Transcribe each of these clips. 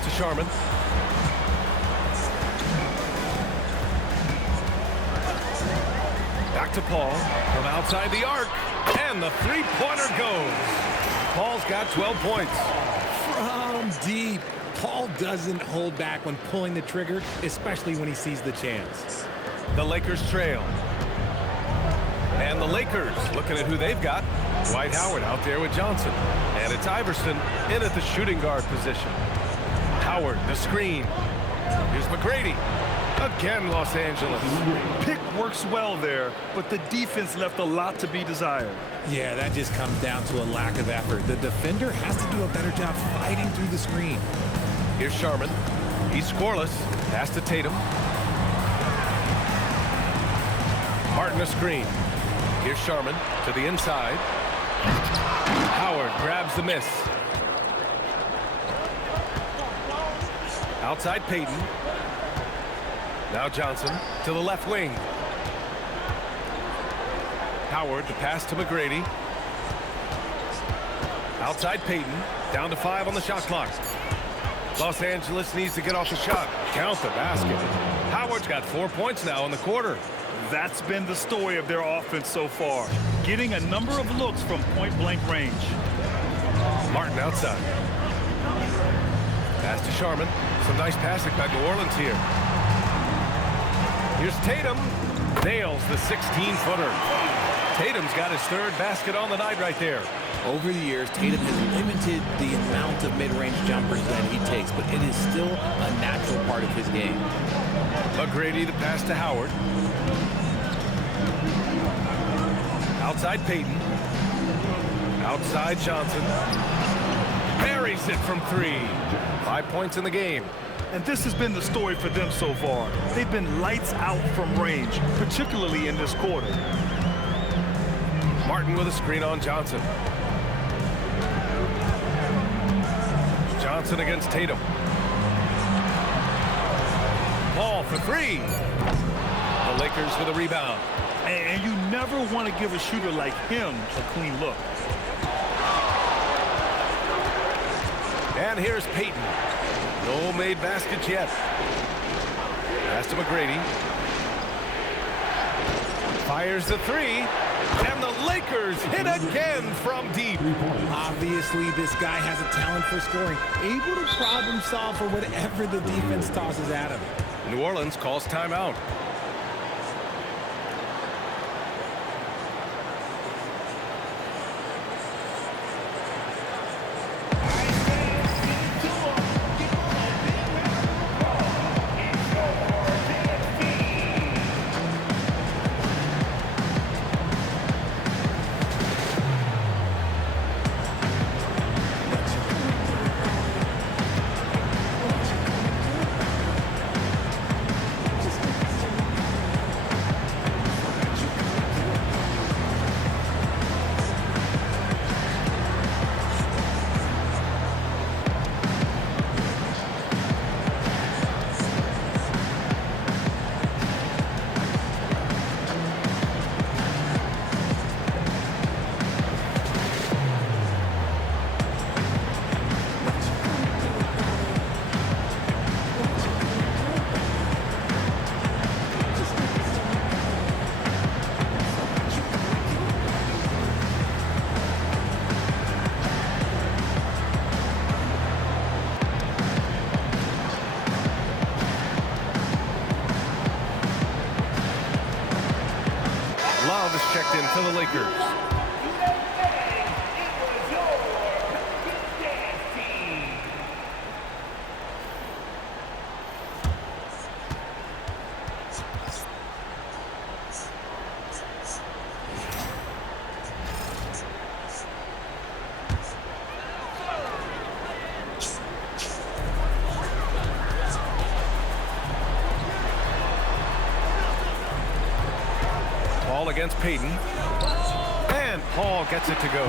Pass to Sharman. Back to Paul from outside the arc. And the three-pointer goes. Paul's got 12 points. From deep. Paul doesn't hold back when pulling the trigger, especially when he sees the chance. The Lakers trail. And the Lakers looking at who they've got. Dwight Howard out there with Johnson. And it's Iverson in at the shooting guard position. Howard, the screen. Here's McGrady. Again, Los Angeles. Pick works well there, but the defense left a lot to be desired. Yeah, that just comes down to a lack of effort. The defender has to do a better job fighting through the screen. Here's Sharman. He's scoreless. Pass to Tatum. Martin a screen. Here's Sharman to the inside. Howard grabs the miss. Outside Payton. Now Johnson to the left wing. Howard to pass to McGrady. Outside Payton. Down to 5 on the shot clock. Los Angeles needs to get off the shot. Count the basket. Howard's got 4 points now in the quarter. That's been the story of their offense so far. Getting a number of looks from point-blank range. Martin outside. Pass to Sharman. Some nice passing by New Orleans here. Here's Tatum. Nails the 16-footer. Tatum's got his third basket on the night right there. Over the years, Tatum has limited the amount of mid-range jumpers that he takes, but it is still a natural part of his game. McGrady the pass to Howard. Outside Payton. Outside Johnson. Buries it from 3. 5 points in the game. And this has been the story for them so far. They've been lights out from range, particularly in this quarter. Martin with a screen on Johnson. Johnson against Tatum. Paul for 3. The Lakers with a rebound. And you never want to give a shooter like him a clean look. And here's Payton. No made baskets yet. Pass to McGrady. Fires the 3. And the Lakers hit again from deep. Obviously, this guy has a talent for scoring, able to problem solve for whatever the defense tosses at him. New Orleans calls timeout. Love is checked in for the Lakers. Paul against Payton. And Paul gets it to go.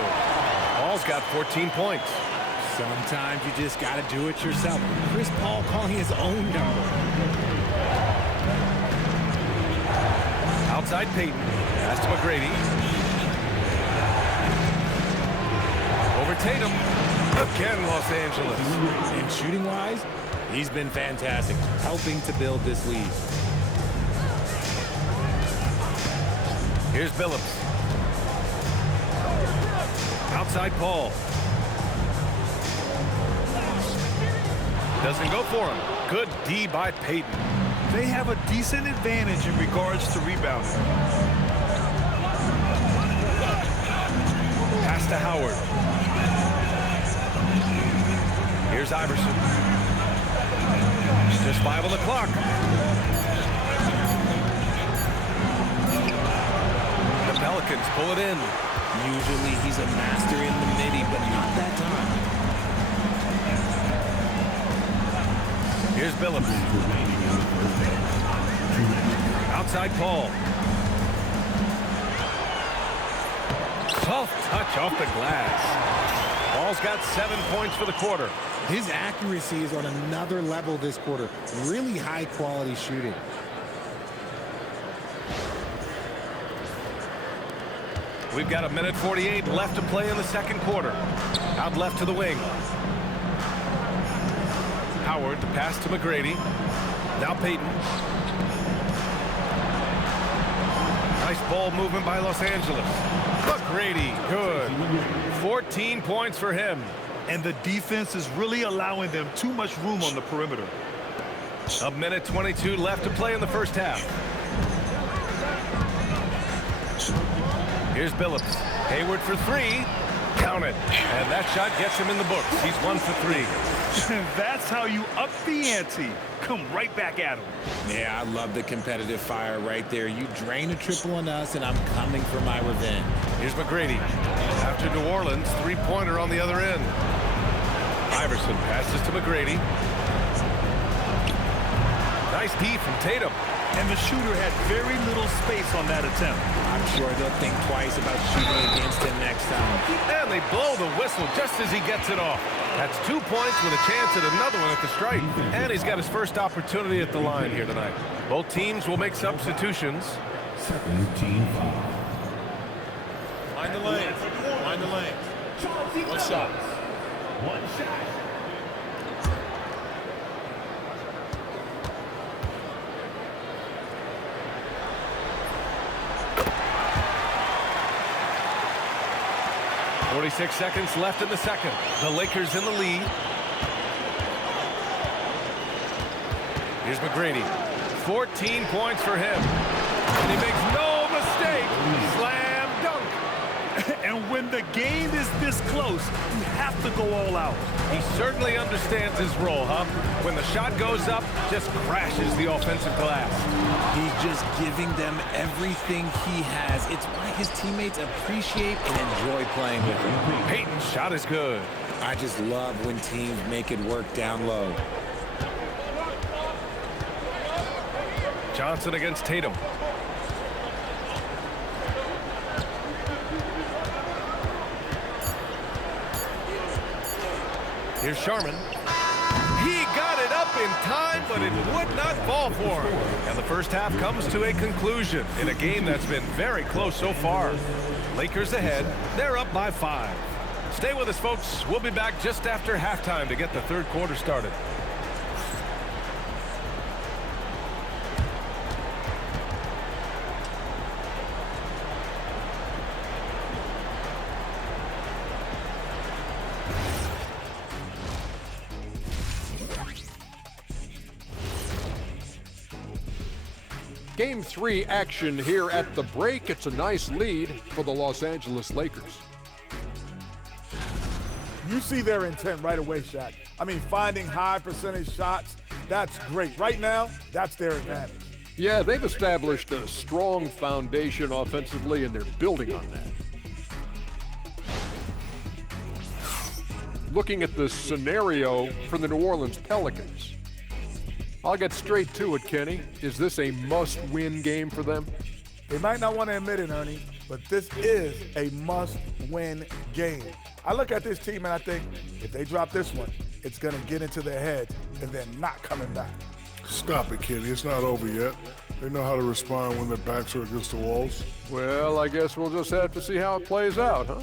Paul's got 14 points. Sometimes you just got to do it yourself. Chris Paul calling his own number. Outside Payton. Pass to McGrady. Over Tatum. Again, Los Angeles. And shooting-wise, He's been fantastic, helping to build this lead. Here's Billups. Outside Paul. Doesn't go for him. Good D by Payton. They have a decent advantage in regards to rebounding. Pass to Howard. Here's Iverson. Just 5 on the clock. The Pelicans pull it in. Usually he's a master in the midi, but not that time. Here's Billups. Outside Paul. Soft touch off the glass. Paul's got 7 points for the quarter. His accuracy is on another level this quarter. Really high quality shooting. We've got 1:48 left to play in the second quarter. Out left to the wing. Howard, the pass to McGrady. Now Payton. Nice ball movement by Los Angeles. McGrady, good. 14 points for him. And the defense is really allowing them too much room on the perimeter. 1:22 left to play in the first half. Here's Billups. Hayward for 3. Count it. And that shot gets him in the books. He's 1 for 3. That's how you up the ante. Come right back at him. Yeah, I love the competitive fire right there. You drain a triple on us, and I'm coming for my revenge. Here's McGrady. After New Orleans, 3-pointer on the other end. Iverson passes to McGrady. Nice D from Tatum. And the shooter had very little space on that attempt. I'm sure they'll think twice about shooting against him next time. And they blow the whistle just as he gets it off. That's 2 points with a chance at another one at the stripe. And he's got his first opportunity at the line here tonight. Both teams will make substitutions. Mind the lane. Mind the lane. One shot. One shot. .46 seconds left in the second. The Lakers in the lead. Here's McGrady. 14 points for him. And he makes no mistake. Slam dunk. And when the game is this close, you have to go all out. He certainly understands his role, huh? When the shot goes up, just crashes the offensive glass. He's just giving them everything he has. It's why his teammates appreciate and enjoy playing with him. Payton's shot is good. I just love when teams make it work down low. Johnson against Tatum. Here's Sharman. He got it up in time, but it would not fall for him. And the first half comes to a conclusion in a game that's been very close so far. Lakers ahead. They're up by 5. Stay with us, folks. We'll be back just after halftime to get the third quarter started. Game 3 action here at the break. It's a nice lead for the Los Angeles Lakers. You see their intent right away, Shaq. I mean, finding high percentage shots, that's great. Right now, that's their advantage. Yeah, they've established a strong foundation offensively, and they're building on that. Looking at the scenario for the New Orleans Pelicans. I'll get straight to it, Kenny. Is this a must-win game for them? They might not want to admit it, Ernie, but this is a must-win game. I look at this team and I think if they drop this one, it's going to get into their head and then not coming back. Stop it, Kenny. It's not over yet. They know how to respond when their backs are against the walls. Well, I guess we'll just have to see how it plays out, huh?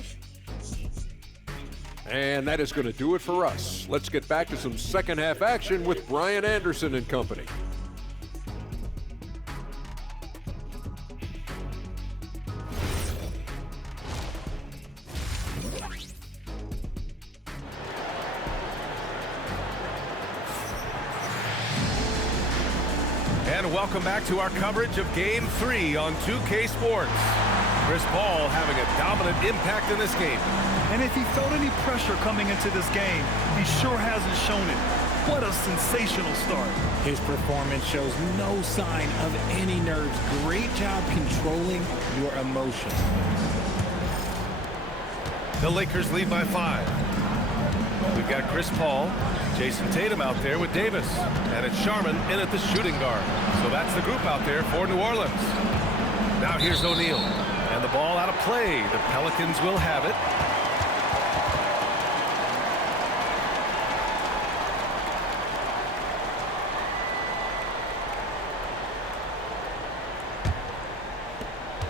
And that is going to do it for us. Let's get back to some second half action with Brian Anderson and company. And welcome back to our coverage of Game 3 on 2K Sports. Chris Paul having a dominant impact in this game. And if he felt any pressure coming into this game, he sure hasn't shown it. What a sensational start. His performance shows no sign of any nerves. Great job controlling your emotions. The Lakers lead by 5. We've got Chris Paul, Jason Tatum out there with Davis, and it's Sharman in at the shooting guard. So that's the group out there for New Orleans. Now here's O'Neal, and the ball out of play. The Pelicans will have it.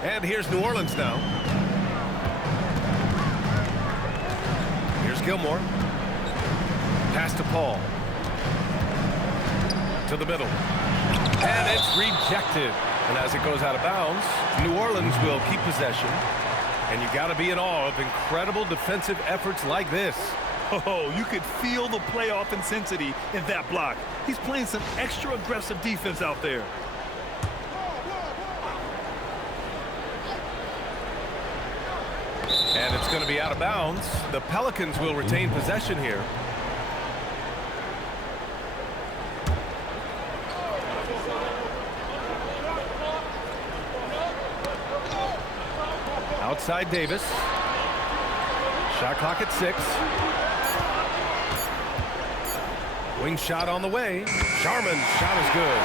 And here's New Orleans now. Here's Gilmore. Pass to Paul. To the middle. And it's rejected. And as it goes out of bounds, New Orleans will keep possession. And you got to be in awe of incredible defensive efforts like this. Oh, you could feel the playoff intensity in that block. He's playing some extra aggressive defense out there. And it's going to be out of bounds. The Pelicans will retain possession here. Outside Davis. Shot clock at 6. Wing shot on the way. Sharman's shot is good.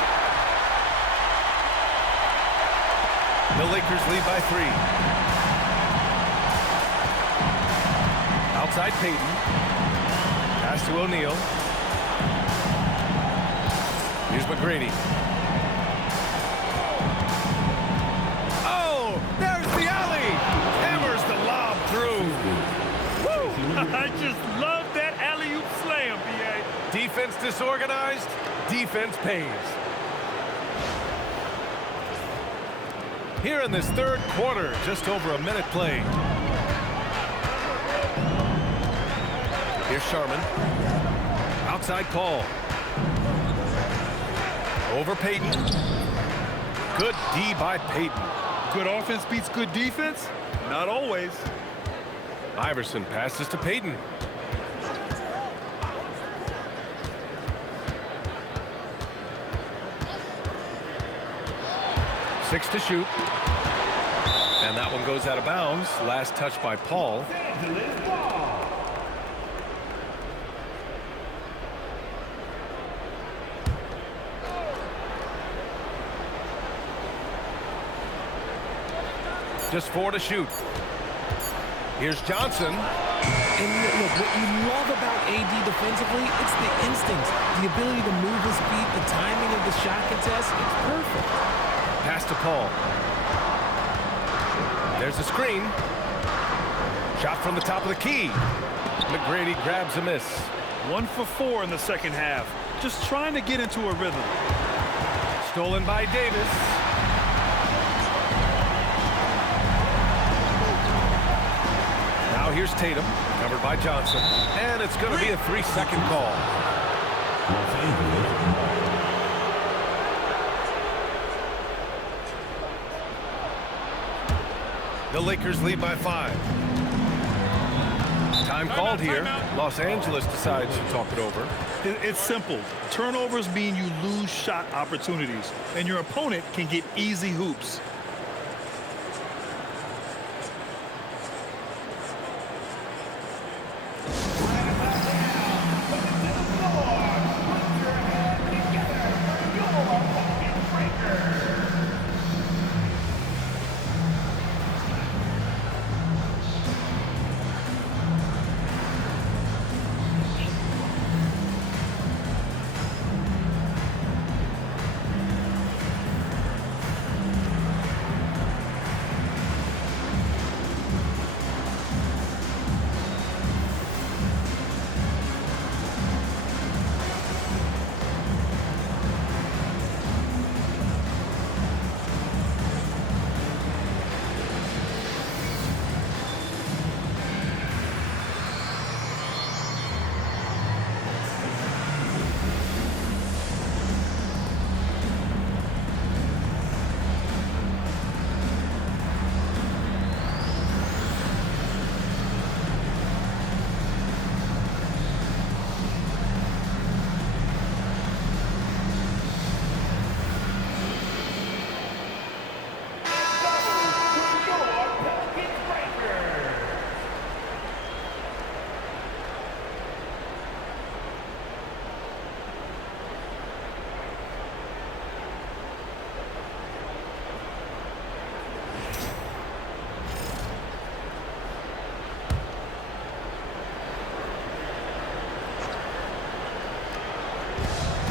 The Lakers lead by 3. Outside Payton. Pass to O'Neal. Here's McGrady. Oh, there's the alley. Hammers the lob through. Woo! I just love that alley-oop slam, B.A. Defense disorganized. Defense pays. Here in this third quarter, just over a minute played. Here's Sharman. Outside Paul. Over Payton. Good D by Payton. Good offense beats good defense? Not always. Iverson passes to Payton. Six to shoot. And that one goes out of bounds. Last touch by Paul. Just 4 to shoot. Here's Johnson. And look, what you love about AD defensively, it's the instincts, the ability to move his feet, the timing of the shot contest. It's perfect. Pass to Paul. There's a screen. Shot from the top of the key. McGrady grabs a miss. 1 for 4 in the second half. Just trying to get into a rhythm. Stolen by Davis. Now here's Tatum, covered by Johnson. And it's going to be a 3-second call. The Lakers lead by 5. Time called here. Los Angeles decides to talk it over. It's simple. Turnovers mean you lose shot opportunities, and your opponent can get easy hoops.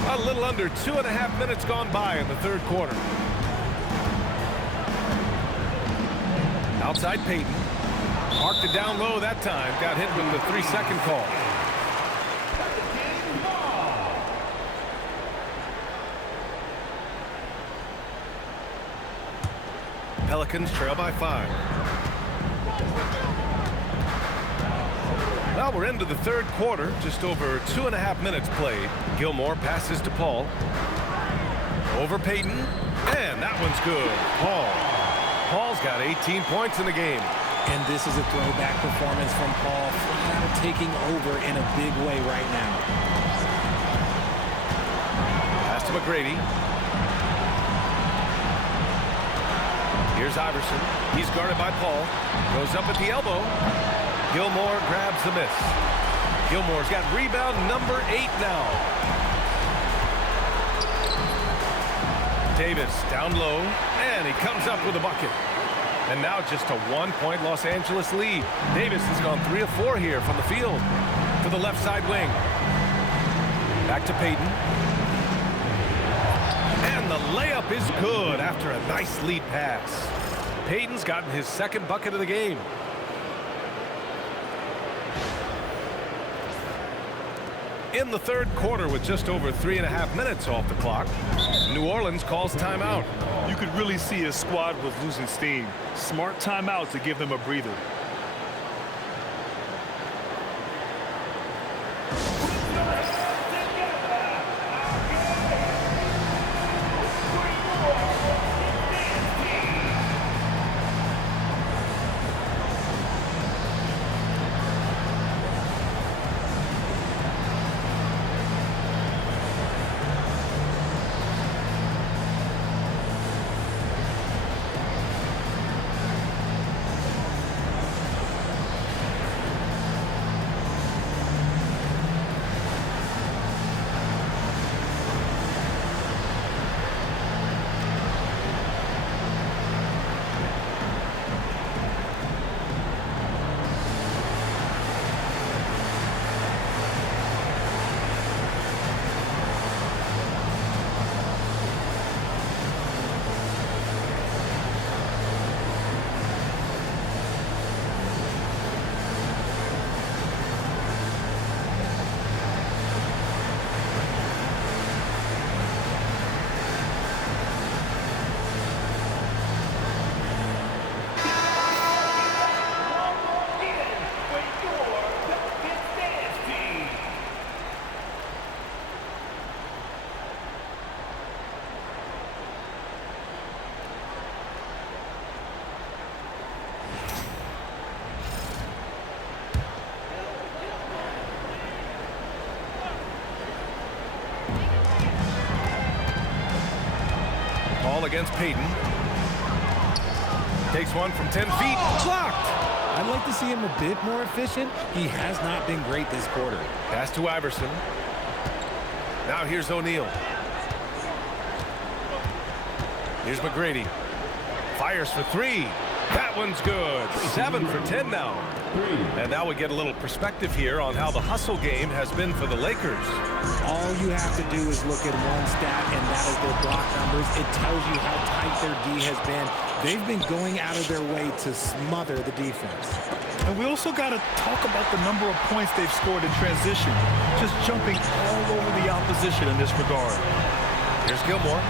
A little under 2.5 minutes gone by in the third quarter. Outside Payton. Marked it down low that time. Got hit with the 3-second call. Pelicans trail by 5. Well, we're into the third quarter. Just over 2.5 minutes played. Gilmore passes to Paul. Over Payton. And that one's good. Paul's got 18 points in the game. And this is a throwback performance from Paul, taking over in a big way right now. Pass to McGrady. Here's Iverson. He's guarded by Paul. Goes up at the elbow. Gilmore grabs the miss. Gilmore's got rebound number 8 now. Davis down low, and he comes up with a bucket. And now just a 1-point Los Angeles lead. Davis has gone 3 of 4 here from the field to the left side wing. Back to Payton. And the layup is good after a nice lead pass. Payton's gotten his second bucket of the game. In the third quarter with just over 3.5 minutes off the clock, New Orleans calls timeout. You could really see his squad was losing steam. Smart timeout to give them a breather. Against Payton. Takes one from 10 feet. Blocked. I'd like to see him a bit more efficient. He has not been great this quarter. Pass to Iverson. Now here's O'Neal. Here's McGrady. Fires for 3. That one's good. 7 for 10 now. And now we get a little perspective here on how the hustle game has been for the Lakers. All you have to do is look at one stat, and that is their block numbers. It tells you how tight their D has been. They've been going out of their way to smother the defense. And we also got to talk about the number of points they've scored in transition. Just jumping all over the opposition in this regard. Here's Gilmore.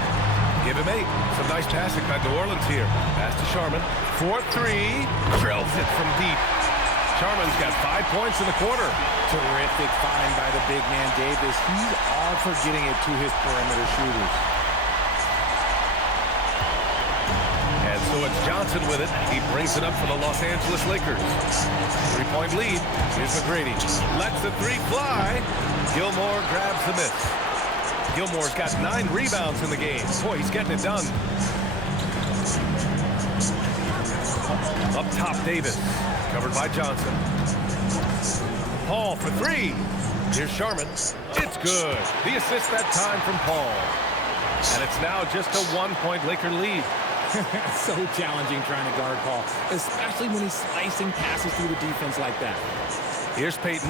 Give him 8. Some nice passing by New Orleans here. Pass to Sharman. 4-3. Drills it from deep. Sharman's got 5 points in the quarter. Terrific find by the big man Davis. He's all for getting it to his perimeter shooters. And so it's Johnson with it. He brings it up for the Los Angeles Lakers. 3-point lead. Here's McGrady. Lets the 3 fly. Gilmore grabs the miss. Gilmore's got 9 rebounds in the game. Boy, he's getting it done. Up top, Davis. Covered by Johnson. Paul for 3. Here's Sharman. It's good. The assist that time from Paul. And it's now just a 1-point Laker lead. So challenging trying to guard Paul, especially when he's slicing passes through the defense like that. Here's Payton.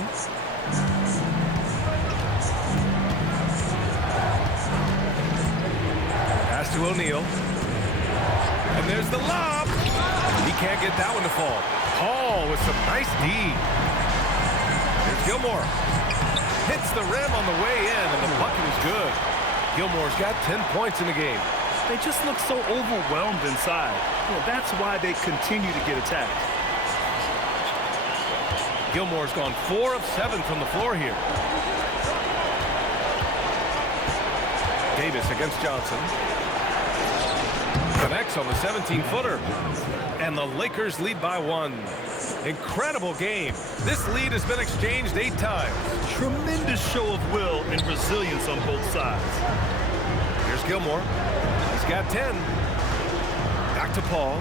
to O'Neal. And there's the lob. He can't get that one to fall. Paul with some nice D. Here's Gilmore. Hits the rim on the way in, and the bucket is good. Gilmore's got 10 points in the game. They just look so overwhelmed inside. Well, that's why they continue to get attacked. Gilmore's gone 4 of 7 from the floor here. Davis against Johnson. Connects on the 17-footer. And the Lakers lead by 1. Incredible game. This lead has been exchanged 8 times. Tremendous show of will and resilience on both sides. Here's Gilmore. He's got 10. Back to Paul.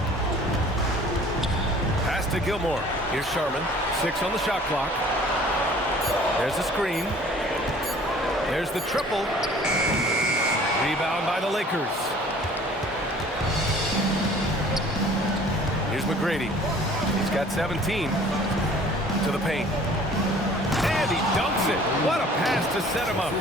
Pass to Gilmore. Here's Sharman. 6 on the shot clock. There's the screen. There's the triple. Rebound by the Lakers. Here's McGrady. He's got 17 to the paint. And he dunks it. What a pass to set him up.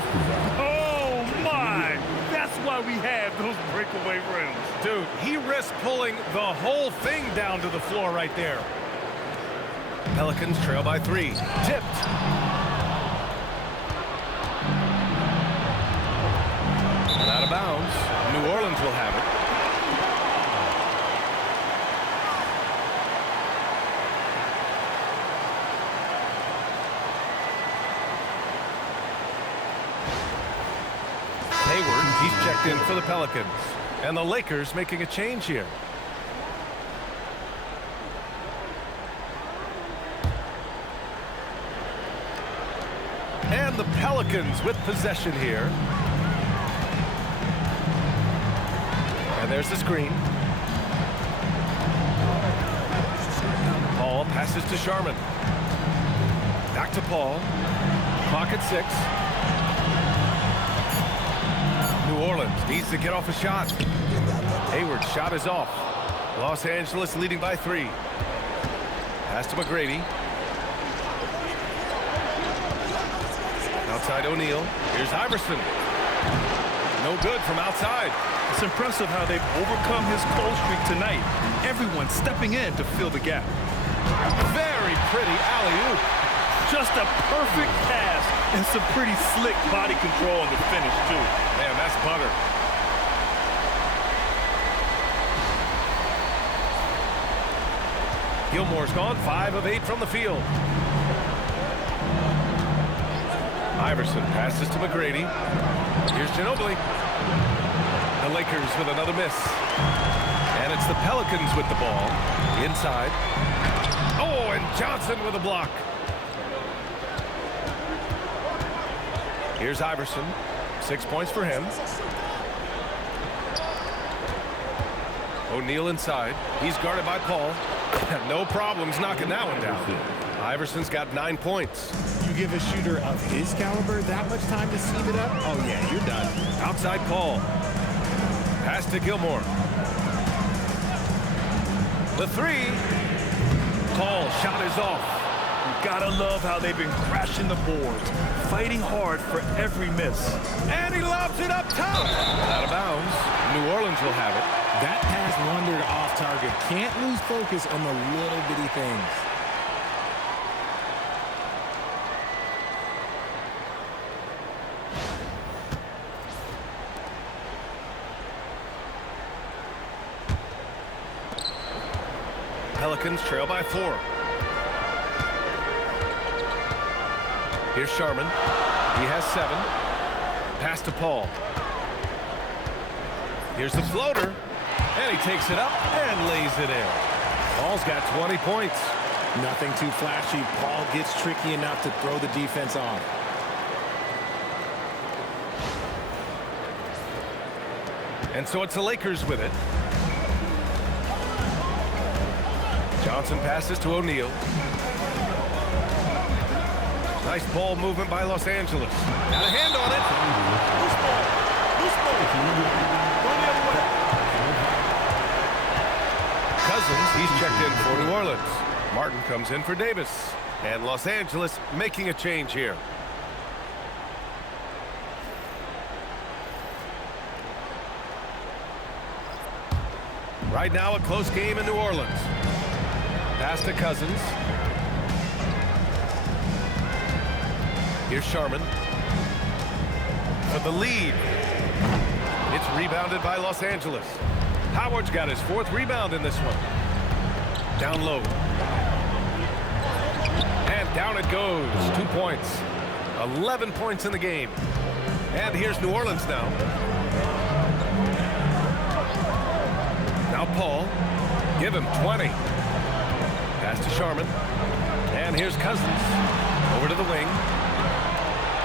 Oh, my. That's why we have those breakaway rims. Dude, he risked pulling the whole thing down to the floor right there. Pelicans trail by 3. Tipped. And out of bounds. New Orleans will have it. Hayward, he's checked in for the Pelicans. And the Lakers making a change here. And the Pelicans with possession here. And there's the screen. Paul passes to Sharman. Back to Paul. Clock at 6. New Orleans needs to get off a shot. Hayward's shot is off. Los Angeles leading by 3. Pass to McGrady. Outside O'Neal. Here's Iverson. No good from outside. It's impressive how they've overcome his cold streak tonight. Everyone stepping in to fill the gap. Very pretty alley-oop. Just a perfect pass and some pretty slick body control on the finish, too. Man, that's butter. Gilmore's gone 5 of 8 from the field. Iverson passes to McGrady. Here's Ginobili. The Lakers with another miss. And it's the Pelicans with the ball. Inside. Oh, and Johnson with a block. Here's Iverson. 6 points for him. O'Neal inside. He's guarded by Paul. No problems knocking that one down. Iverson's got 9 points. You give a shooter of his caliber that much time to seam it up? Oh, yeah, you're done. Outside Paul. Pass to Gilmore. The 3. Paul shot is off. You gotta love how they've been crashing the boards, fighting hard for every miss. And he lobs it up top. Out of bounds. New Orleans will have it. That pass wandered off target. Can't lose focus on the little bitty things. Pelicans trail by 4. Here's Sharman. He has 7. Pass to Paul. Here's the floater. And he takes it up and lays it in. Paul's got 20 points. Nothing too flashy. Paul gets tricky enough to throw the defense off. And so it's the Lakers with it. Johnson passes to O'Neal. Nice ball movement by Los Angeles. Got a hand on it. Loose ball. Loose ball. Go the other way. Cousins, he's checked in for New Orleans. Martin comes in for Davis. And Los Angeles making a change here. Right now, a close game in New Orleans. Pass to Cousins. Here's Sharman. For the lead. It's rebounded by Los Angeles. Howard's got his 4th rebound in this one. Down low. And down it goes. 2 points. 11 points in the game. And here's New Orleans now. Now Paul. Give him 20. Pass to Sharman. And here's Cousins. Over to the wing.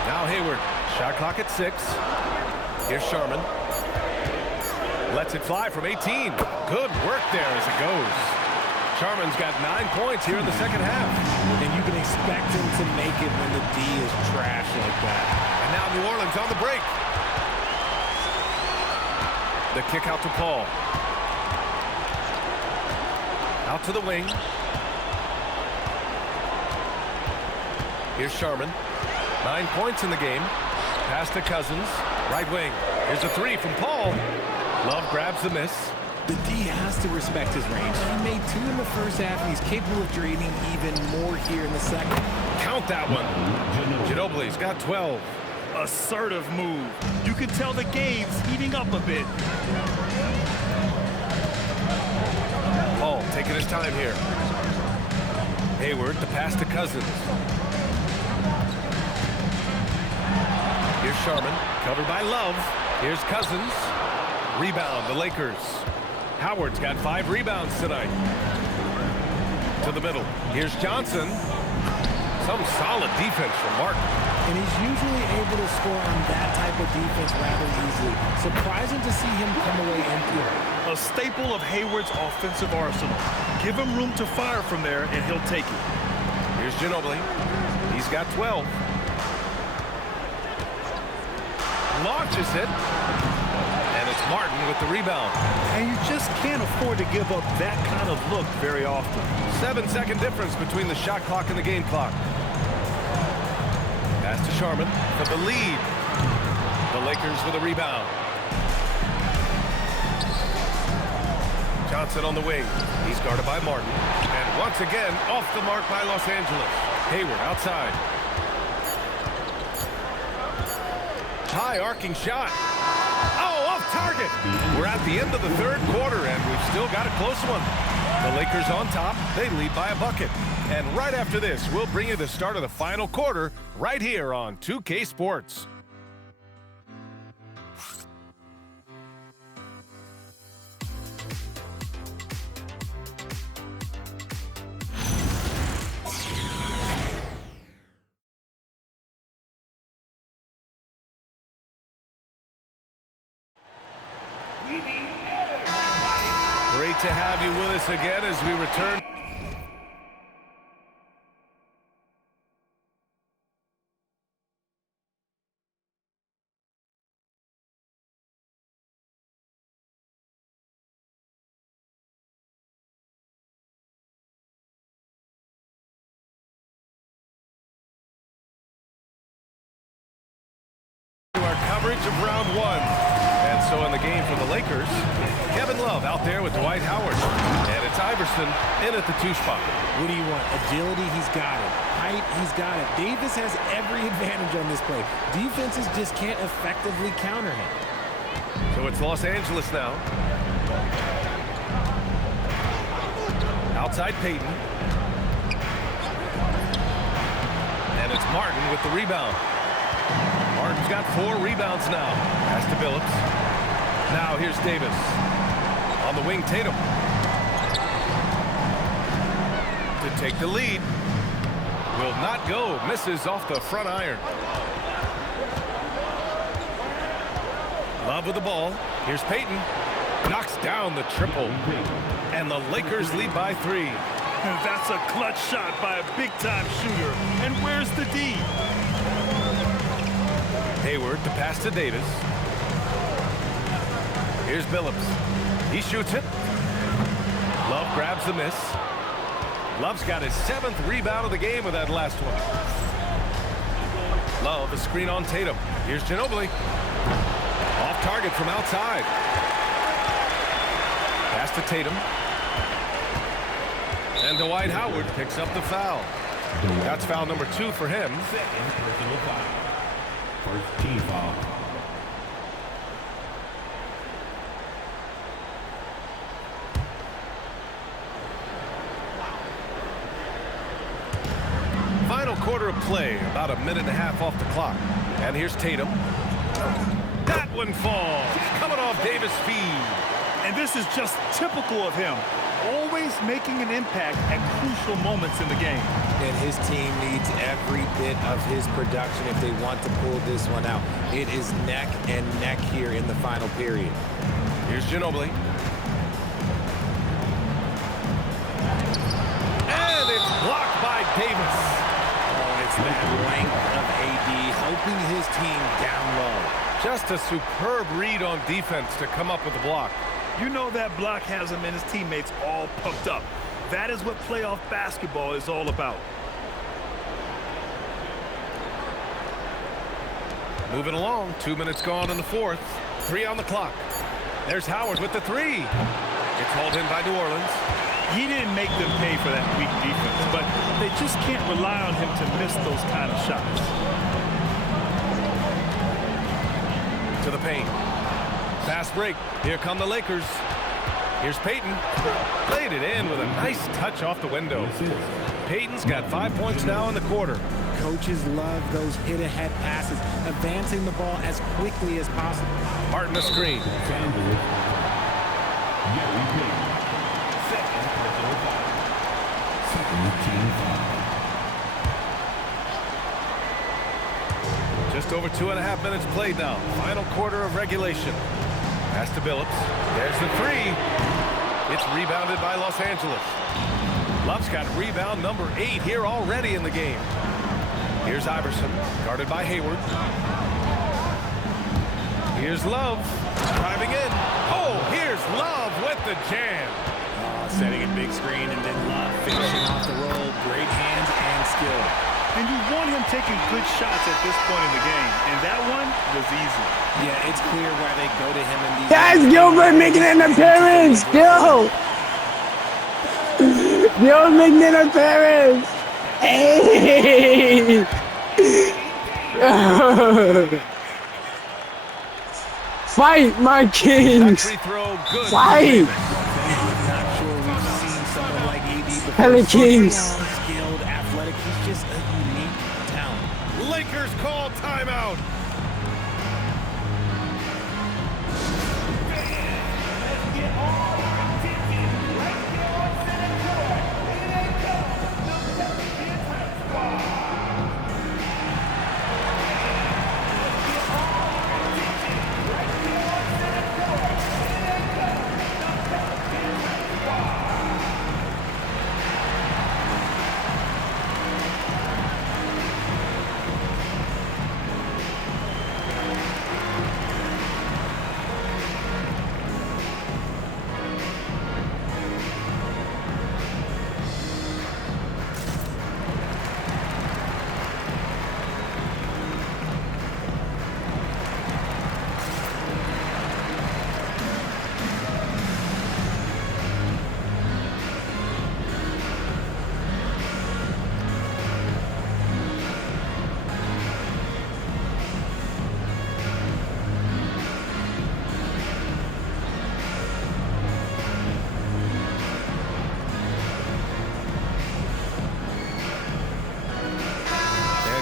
Now Hayward. Shot clock at 6. Here's Sharman. Lets it fly from 18. Good work there as it goes. Sharman's got 9 points here in the second half. And you can expect him to make it when the D is trash like that. And now New Orleans on the break. The kick out to Paul. Out to the wing. Here's Sharman. 9 points in the game. Pass to Cousins. Right wing. Here's a 3 from Paul. Love grabs the miss. The D has to respect his range. He made 2 in the first half, and he's capable of draining even more here in the second. Count that one. Ginobili's got 12. Assertive move. You can tell the game's heating up a bit. Paul taking his time here. Hayward to pass to Cousins. Here's Sharman, covered by Love. Here's Cousins. Rebound, the Lakers. Howard's got 5 rebounds tonight. To the middle. Here's Johnson. Some solid defense from Martin. And he's usually able to score on that type of defense rather easily. Surprising to see him come away empty. A staple of Hayward's offensive arsenal. Give him room to fire from there, and he'll take it. Here's Ginobili. He's got 12. Launches it. And it's Martin with the rebound. And you just can't afford to give up that kind of look very often. 7-second difference between the shot clock and the game clock. Pass to Sharman for the lead. The Lakers with a rebound. Johnson on the wing. He's guarded by Martin. And once again, off the mark by Los Angeles. Hayward outside. High arcing shot. Oh, off target. We're at the end of the 3rd quarter, and we've still got a close one. The Lakers on top. They lead by a bucket. And right after this, we'll bring you the start of the final quarter right here on 2K Sports. Great to have you with us again as we return. Our coverage of round 1. And so in the game for the Lakers, Kevin Love out there with Dwight Howard. And it's Iverson in at the 2 spot. What do you want? Agility, he's got it. Height, he's got it. Davis has every advantage on this play. Defenses just can't effectively counter him. So it's Los Angeles now. Outside Payton. And it's Martin with the rebound. Martin's got 4 rebounds now. Pass to Billups. Now here's Davis. On the wing, Tatum. To take the lead. Will not go. Misses off the front iron. Love with the ball. Here's Payton. Knocks down the triple. And the Lakers lead by 3. And that's a clutch shot by a big-time shooter. And where's the D? Hayward to pass to Davis. Here's Billups. He shoots it. Love grabs the miss. Love's got his 7th rebound of the game with that last one. Love, a screen on Tatum. Here's Ginobili. Off target from outside. Pass to Tatum. And Dwight Howard picks up the foul. That's foul number 2 for him. Second personal foul. First team foul. Final quarter of play, about a minute and a half off the clock. And here's Tatum. That one falls, coming off Davis' feed. And this is just typical of him. Always making an impact at crucial moments in the game. And his team needs every bit of his production if they want to pull this one out. It is neck and neck here in the final period. Here's Ginobili. And it's blocked by Davis. It's that length of AD helping his team down low. Just a superb read on defense to come up with the block. You know that block has him and his teammates all pumped up. That is what playoff basketball is all about. Moving along, 2 minutes gone in the fourth. 3 on the clock. There's Howard with the 3. It's hauled in by New Orleans. He didn't make them pay for that weak defense, but they just can't rely on him to miss those kind of shots. To the paint. Fast break. Here come the Lakers. Here's Payton. Played it in with a nice touch off the window. Payton's got 5 points now in the quarter. Coaches love those hit-ahead passes, advancing the ball as quickly as possible. Martin the screen. Second personal foul. Second team foul. Just over 2.5 minutes played now. Final quarter of regulation. Pass to Billups. There's the 3. It's rebounded by Los Angeles. Love's got rebound number 8 here already in the game. Here's Iverson, guarded by Hayward. Here's Love, driving in. Oh, here's Love with the jam. Setting a big screen and then Love finishing off the roll. Great hands and skill. And you want him taking good shots at this point in the game. And that one was easy. Yeah, it's clear why they go to him in these. Guys, Gilbert making an appearance. Gil making an appearance. Hey. Fight, my kings. Free throw, good. Fight. Not sure we've seen someone like AD before. Hella kings. Skilled, athletic. He's just a unique talent. Lakers call timeout.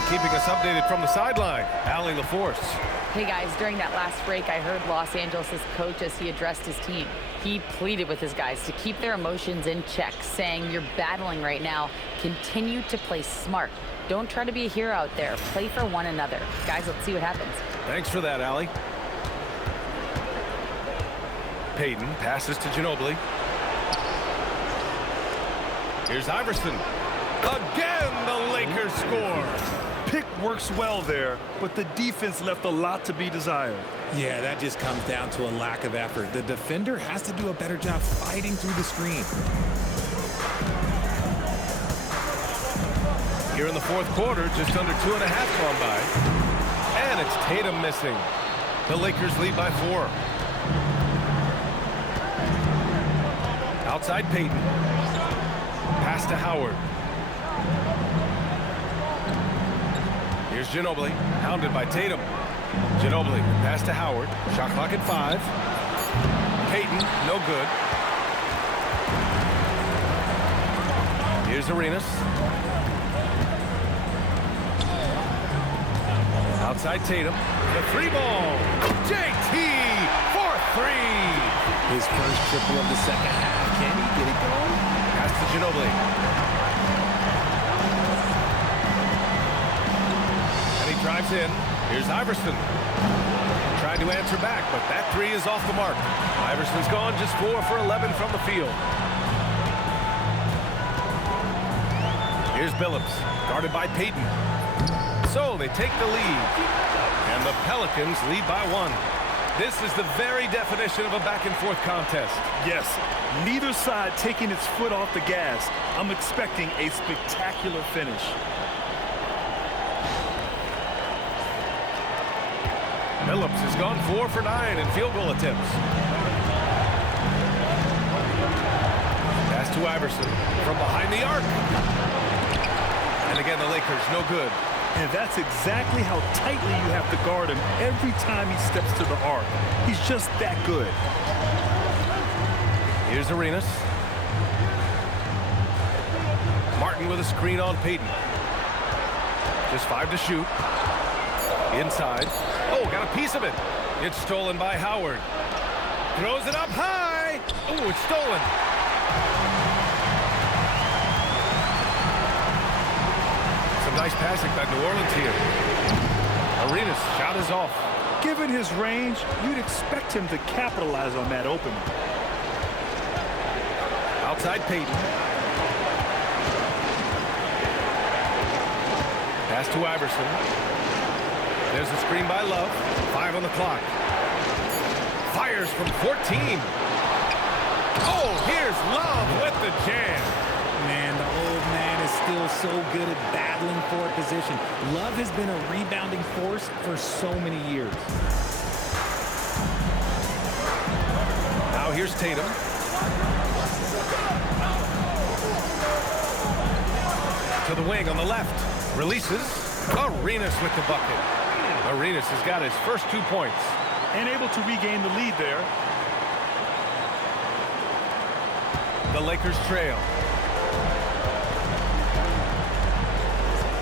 Keeping us updated from the sideline, Allie LaForce. Hey guys, during that last break, I heard Los Angeles' coach as he addressed his team. He pleaded with his guys to keep their emotions in check, saying, "You're battling right now. Continue to play smart. Don't try to be a hero out there. Play for one another." Guys, let's see what happens. Thanks for that, Allie. Payton passes to Ginobili. Here's Iverson. Again, the Lakers score. Pick works well there, but the defense left a lot to be desired. Yeah, that just comes down to a lack of effort. The defender has to do a better job fighting through the screen. Here in the fourth quarter, just under 2.5 gone by. And it's Tatum missing. The Lakers lead by 4. Outside Payton. Pass to Howard. Here's Ginobili, hounded by Tatum. Ginobili, pass to Howard. Shot clock at 5. Payton, no good. Here's Arenas. Outside Tatum. The 3-ball. JT for 3. His first triple of the second half. Can he get it going? Pass to Ginobili. And he drives in. Here's Iverson. Trying to answer back, but that 3 is off the mark. Iverson's gone just 4 for 11 from the field. Here's Billups, guarded by Payton. So they take the lead, and the Pelicans lead by 1. This is the very definition of a back-and-forth contest. Yes, neither side taking its foot off the gas. I'm expecting a spectacular finish. Billups has gone 4 for 9 in field goal attempts. Pass to Iverson from behind the arc. And again, the Lakers, no good. And that's exactly how tightly you have to guard him every time he steps to the arc. He's just that good. Here's Arenas. Martin with a screen on Payton. Just 5 to shoot. Inside. Oh, got a piece of it. It's stolen by Howard. Throws it up high. Oh, it's stolen. Some nice passing by New Orleans here. Arenas' shot is off. Given his range, you'd expect him to capitalize on that opening. Outside Payton. Pass to Iverson. There's a screen by Love. 5 on the clock. Fires from 14. Oh, here's Love with the jam. Man, the old man is still so good at battling for a position. Love has been a rebounding force for so many years. Now here's Tatum. To the wing on the left. Releases. Arenas with the bucket. Arenas has got his first 2 points. And able to regain the lead there. The Lakers trail.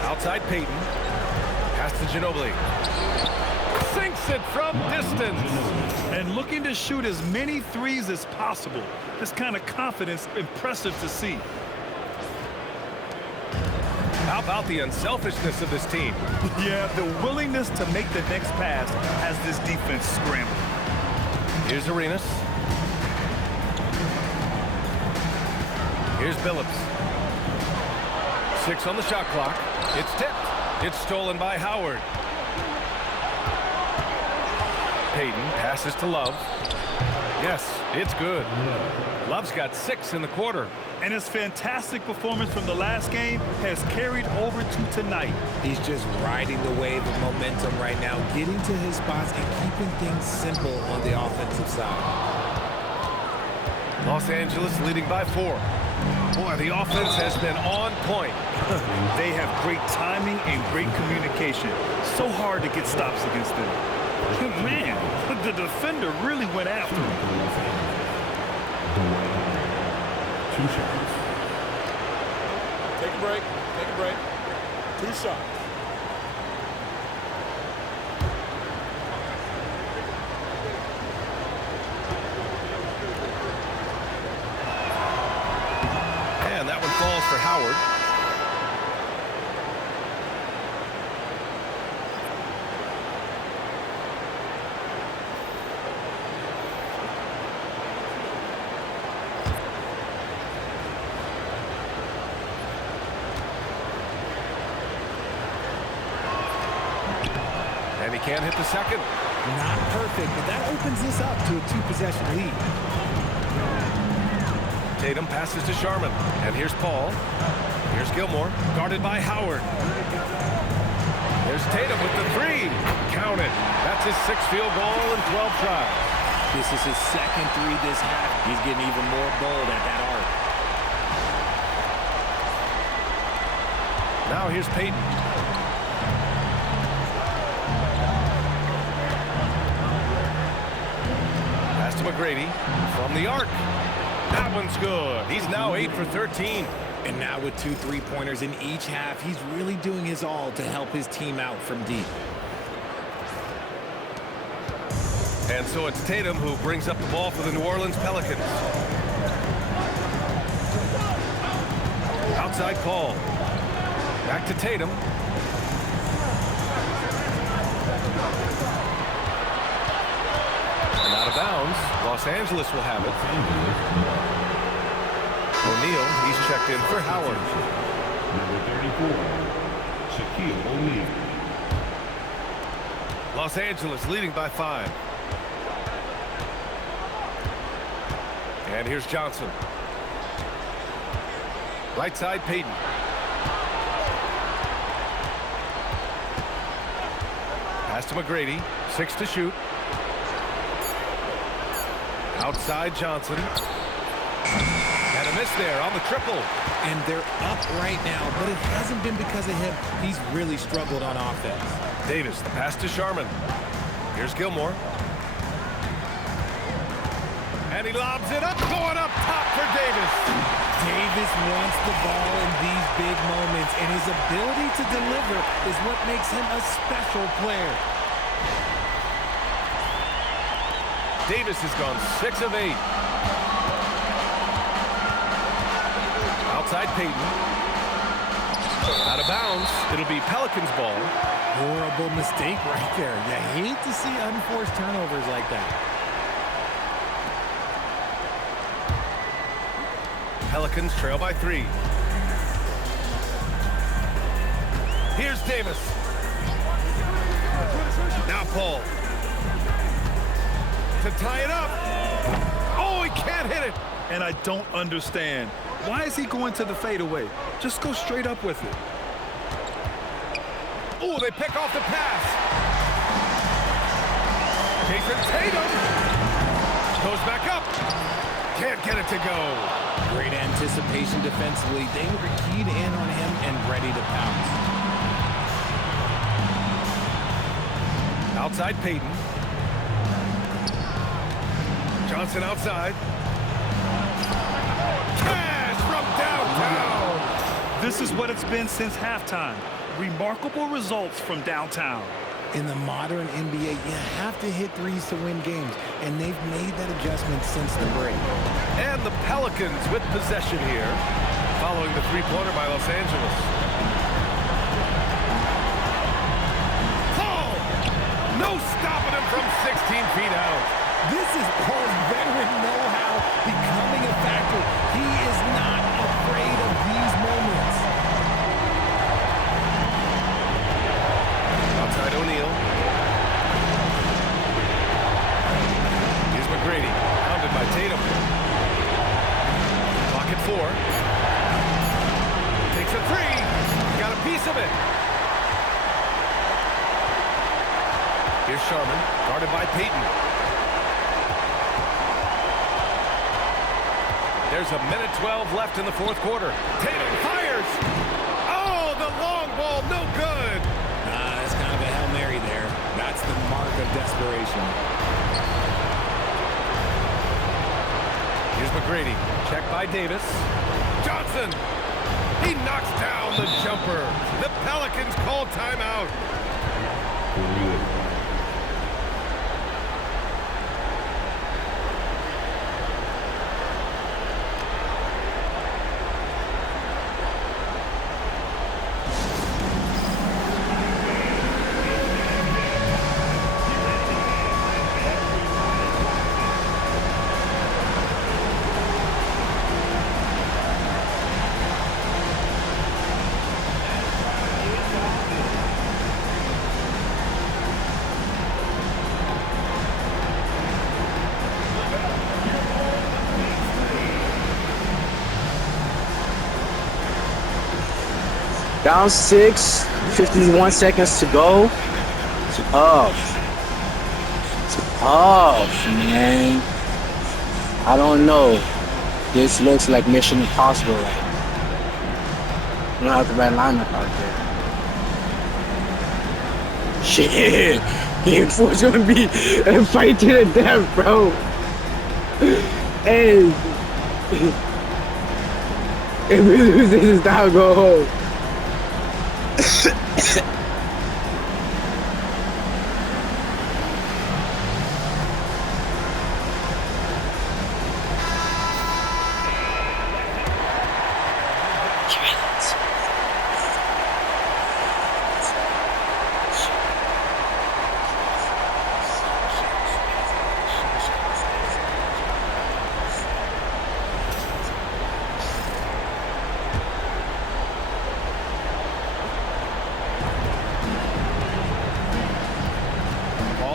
Outside Payton. Pass to Ginobili. Sinks it from distance. And looking to shoot as many threes as possible. This kind of confidence, impressive to see. How about the unselfishness of this team? Yeah, the willingness to make the next pass has this defense scrambling. Here's Arenas. Here's Billups. 6 on the shot clock. It's tipped. It's stolen by Howard. Payton passes to Love. Yes, it's good. Love's got 6 in the quarter. And his fantastic performance from the last game has carried over to tonight. He's just riding the wave of momentum right now, getting to his spots and keeping things simple on the offensive side. Los Angeles leading by 4. Boy, the offense has been on point. They have great timing and great communication. So hard to get stops against them. Man, the defender really went after him. 2 shots. Take a break. Take a break. 2 shots. And that one falls for Howard. And he can't hit the second. Not perfect, but that opens this up to a 2-possession lead. Tatum passes to Sharman. And here's Paul. Here's Gilmore, guarded by Howard. There's Tatum with the 3. Count it. That's his 6th field goal in 12 tries. This is his second three this half. He's getting even more bold at that arc. Now here's Payton. Pass to McGrady from the arc. That one's good. He's now 8 for 13. And now with 2 3-pointers in each half, he's really doing his all to help his team out from deep. And so it's Tatum who brings up the ball for the New Orleans Pelicans. Outside call. Back to Tatum. And out of bounds. Los Angeles will have it. O'Neal, he's checked in for Howard. Number 34, Shaquille O'Neal. Los Angeles leading by 5. And here's Johnson. Right side, Payton. Pass to McGrady. 6 to shoot. Outside Johnson. And a miss there on the triple. And they're up right now, but it hasn't been because of him. He's really struggled on offense. Davis, the pass to Sharman. Here's Gilmore. And he lobs it up, going up top for Davis. Davis wants the ball in these big moments, and his ability to deliver is what makes him a special player. Davis has gone 6 of 8. Outside Payton. Out of bounds. It'll be Pelicans ball. Horrible mistake right there. You hate to see unforced turnovers like that. Pelicans trail by 3. Here's Davis. Now Paul. To tie it up. Oh, he can't hit it. And I don't understand. Why is he going to the fadeaway? Just go straight up with it. Oh, they pick off the pass. Jason Tatum goes back up. Can't get it to go. Great anticipation defensively. They were keyed in on him and ready to pounce. Outside Payton. Johnson outside. Cash from downtown. This is what it's been since halftime. Remarkable results from downtown. In the modern NBA, you have to hit threes to win games, and they've made that adjustment since the break. And the Pelicans with possession here, following the three-pointer by Los Angeles. Paul! No stopping him from 16 feet out. This is Paul's veteran know-how becoming a factor. He is not afraid of these moments. Outside O'Neal. Here's McGrady, pounded by Tatum. Clock at 4. Takes a 3. Got a piece of it. Here's Sharman, guarded by Payton. There's a minute 12 left in the fourth quarter. Tatum fires. Oh, the long ball, no good. That's kind of a Hail Mary there. That's the mark of desperation. Here's McGrady. Check by Davis. Johnson. He knocks down the jumper. The Pelicans call timeout. Down 6, 51 seconds to go. Oh, man. I don't know. This looks like Mission Impossible right now. I don't have the right lineup out there. Shit. Game 4 is going to be a fight to the death, bro. Hey. If we lose this, it's time to go home.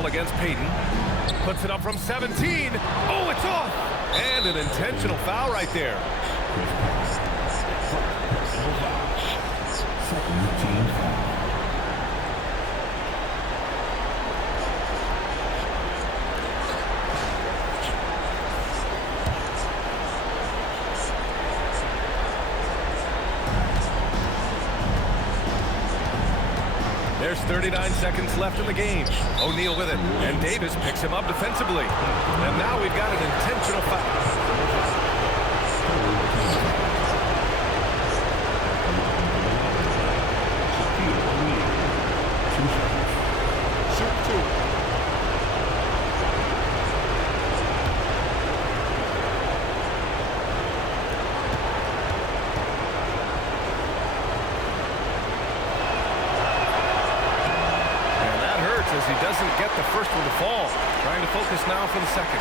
Against Peyton. Puts it up from 17. Oh, it's off. And an intentional foul right there. There's 39 seconds left in the game. O'Neal with it, and Davis picks him up defensively. And now we've got an intentional foul. As he doesn't get the first one to fall. Trying to focus now for the second.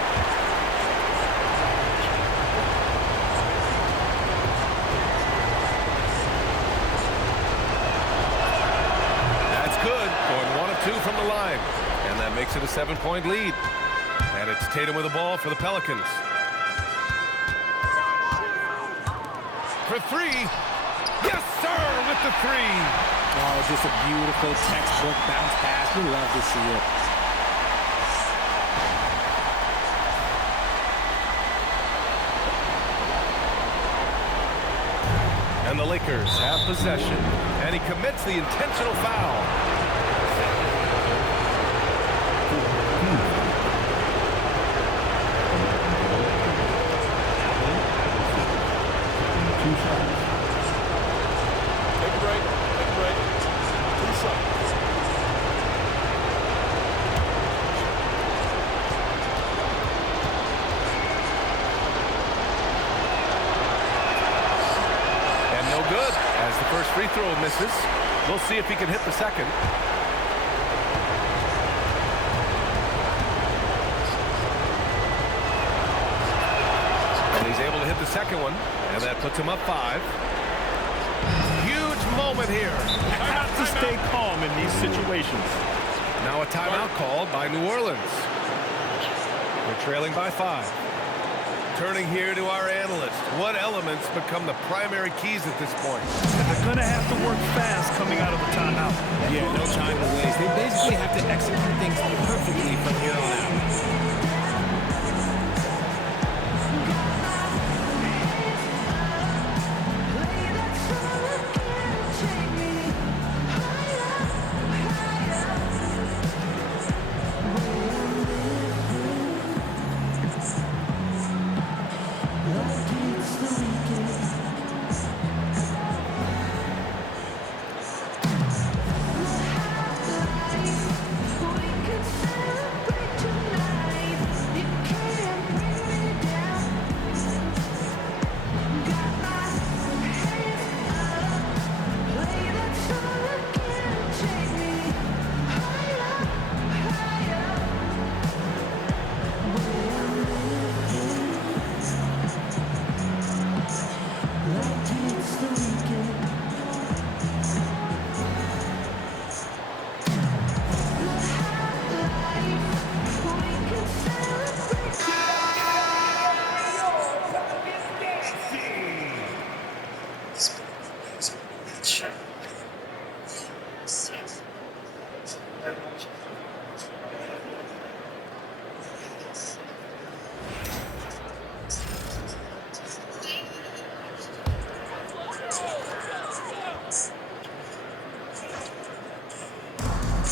That's good. Going 1 of 2 from the line. And that makes it a 7-point lead. And it's Tatum with the ball for the Pelicans. For 3. Yes, sir, with the 3. Oh, just a beautiful textbook bounce pass. You love to see it. And the Lakers have possession. And he commits the intentional foul. Good, as the first free throw misses. We'll see if he can hit the second. And he's able to hit the second one, and that puts him up 5. Huge moment here. Have to stay calm in these situations. Now a timeout called by New Orleans. They're trailing by 5. Turning here to our analyst. What elements become the primary keys at this point? They're going to have to work fast coming out of the timeout. Yeah, no time to waste. They basically have to execute things perfectly from here on out.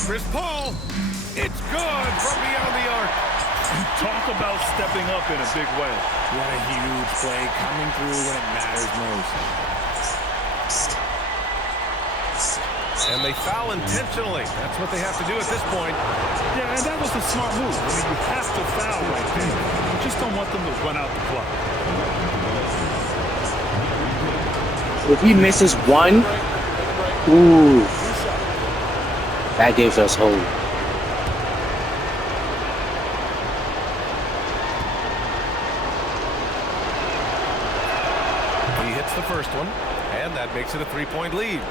Chris Paul. It's good from beyond the arc. Talk about stepping up in a big way. What a huge play coming through when it matters most. And they foul intentionally. That's what they have to do at this point. Yeah, and that was a smart move. I mean, you have to foul right there. You just don't want them to run out the clock. If he misses one, ooh, that gives us hope. He hits the first one, and that makes it a 3-point lead.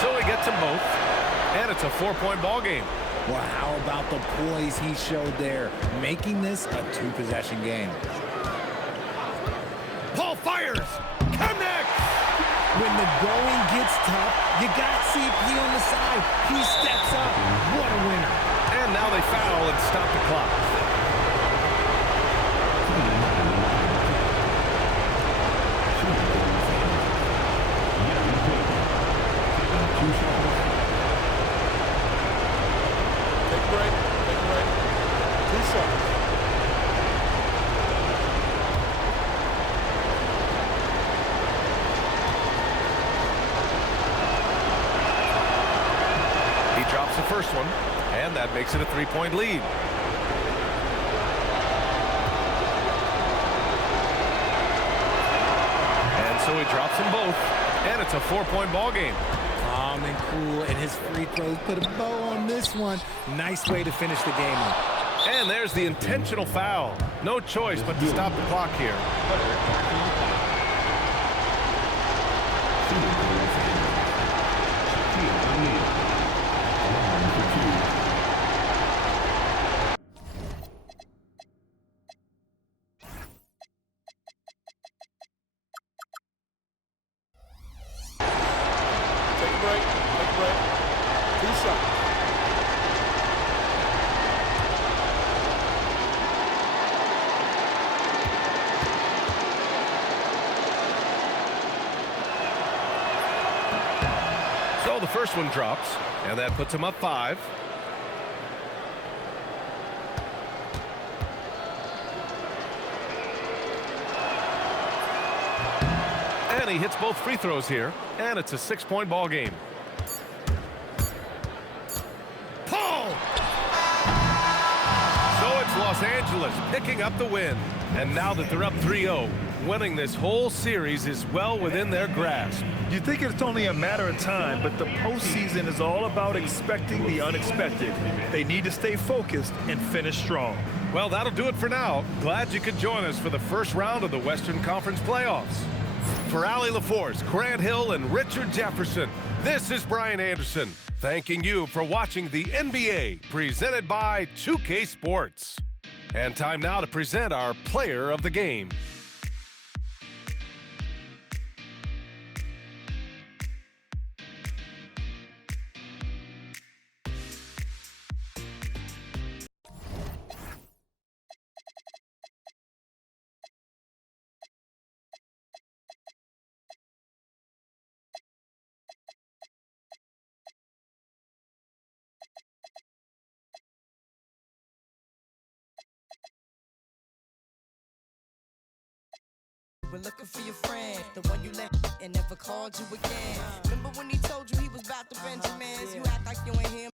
So he gets them both, and it's a 4-point ball game. Well, how about the poise he showed there, making this a 2-possession game. Paul fires. Connects. When the going gets tough, you got CP on the side. He steps up. What a winner. And now they foul and stop the clock. The first one, and that makes it a 3-point lead. And so he drops them both, and it's a 4-point ball game. Calm and cool, and his free throws put a bow on this one. Nice way to finish the game up. And there's the intentional foul. No choice but to stop the clock here. So the first one drops, and that puts him up 5. And he hits both free throws here, and it's a 6-point ball game. Paul! So it's Los Angeles picking up the win. And now that they're up 3-0, winning this whole series is well within their grasp. You think it's only a matter of time, but the postseason is all about expecting the unexpected. They need to stay focused and finish strong. Well, that'll do it for now. Glad you could join us for the first round of the Western Conference playoffs. For Allie LaForce, Grant Hill, and Richard Jefferson, this is Brian Anderson, thanking you for watching the NBA presented by 2K Sports. And time now to present our player of the game. We're looking for your friend, the one you let and never called you again. Remember when he told you he was about to Benjamins? You act like you ain't him.